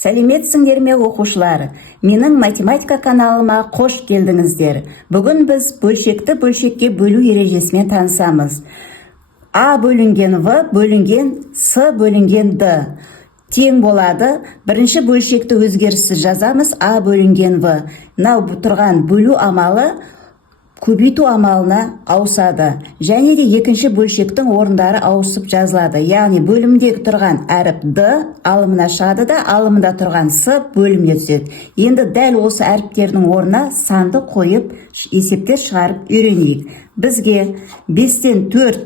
Сәлеметсіңдер ме оқушылар? Менің математика каналыма қош келдіңіздер. Бүгін біз бөлшекті бөлшекке бөлу ережесімен танысамыз. А бөлінген В бөлінген С бөлінген Д. Тең болады. Бірінші бөлшекті өзгеріссіз жазамыз. А бөлінген В. Мынау тұрған бөлу амалы көбейту амалына ауысады. Және де екінші бөлшектің орындары ауысып жазылады. Яғни бөлімдегі тұрған әріп Д алымына шығады да, алымында тұрған С бөлімге түседі. Енді дәл осы әріптердің орнына санды қойып, есептер шығарып үйренейік. Бізге 5-тен 4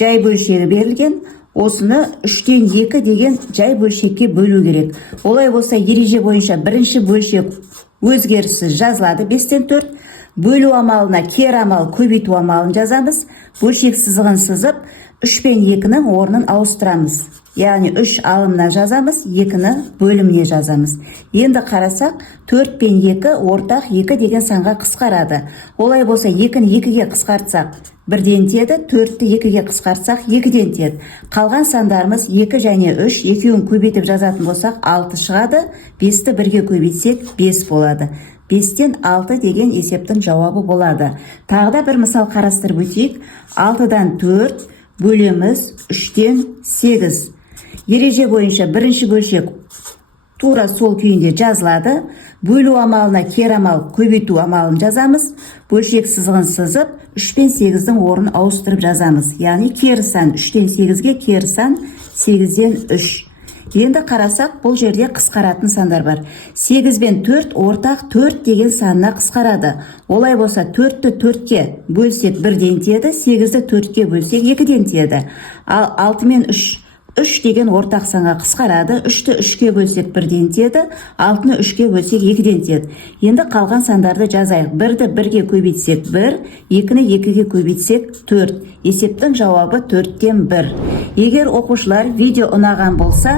жай бөлшегі берілген, осыны 3-тен 2 деген жай бөлшекке бөлу керек. Олай болса, ереже бойынша бірінші бөлшек өзгеріссіз жазылады. 5-тен 4 бөлу амалына кер амал көбейту амалын жазамыз. Бөлшек сызығын сызып, 3 пен 2-нің орнын ауыстырамыз. Яғни 3 алымына жазамыз, 2-ні бөліміне жазамыз. Енді қарасақ, 4 пен 2 ортақ 2 деген санға қысқарады. Олай болса, 2-ні 2-ге қысқартсақ 1-ден теді, 4-ті 2-ге қысқартсақ 2-ден теді. Қалған сандарымыз 2 және 3, екеуін көбейтіп жазатын болсақ 6 шығады, 5-ті 1-ге көбейтсек 5 болады. 5-тен 6 деген есептің жауабы болады. Тағы да бір мысал қарастырып өтейік. 6-дан 4 бөлеміз 3-тен 8. Ереже бойынша бірінші бөлшек тура сол күйінде жазылады. Бөлу амалына кер амал көбейту амалын жазамыз. Бөлшек сызығын сызып, 3 пен 8-дің орнын ауыстырып жазамыз. Яғни кері сан 3-тен 8-ге, кері сан 8-ден 3. Енді қарасақ, бұл жерде қысқаратын сандар бар. 8 бен 4 ортақ 4 деген санына қысқарады. Олай болса, 4-ті 4-ке бөлсек 1-ден теді, 8-ді 4-ке бөлсек 2-ден теді. Ал 6 мен 3 деген ортақ санға қысқарады. 3-ті 3-ке бөлсек 1-ден теді, 6-ны 3-ке бөлсек 2-ден теді. Енді қалған сандарды жазайық. 1-ді 1-ге көбейтсек 1, 2-ні 2-ге көбейтсек 4. Есептің жауабы 4-тен 1. Егер оқушылар видео ұнаған болса,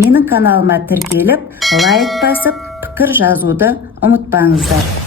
менің каналыма тіркеліп, лайк басып, пікір жазуды ұмытпаңыздар.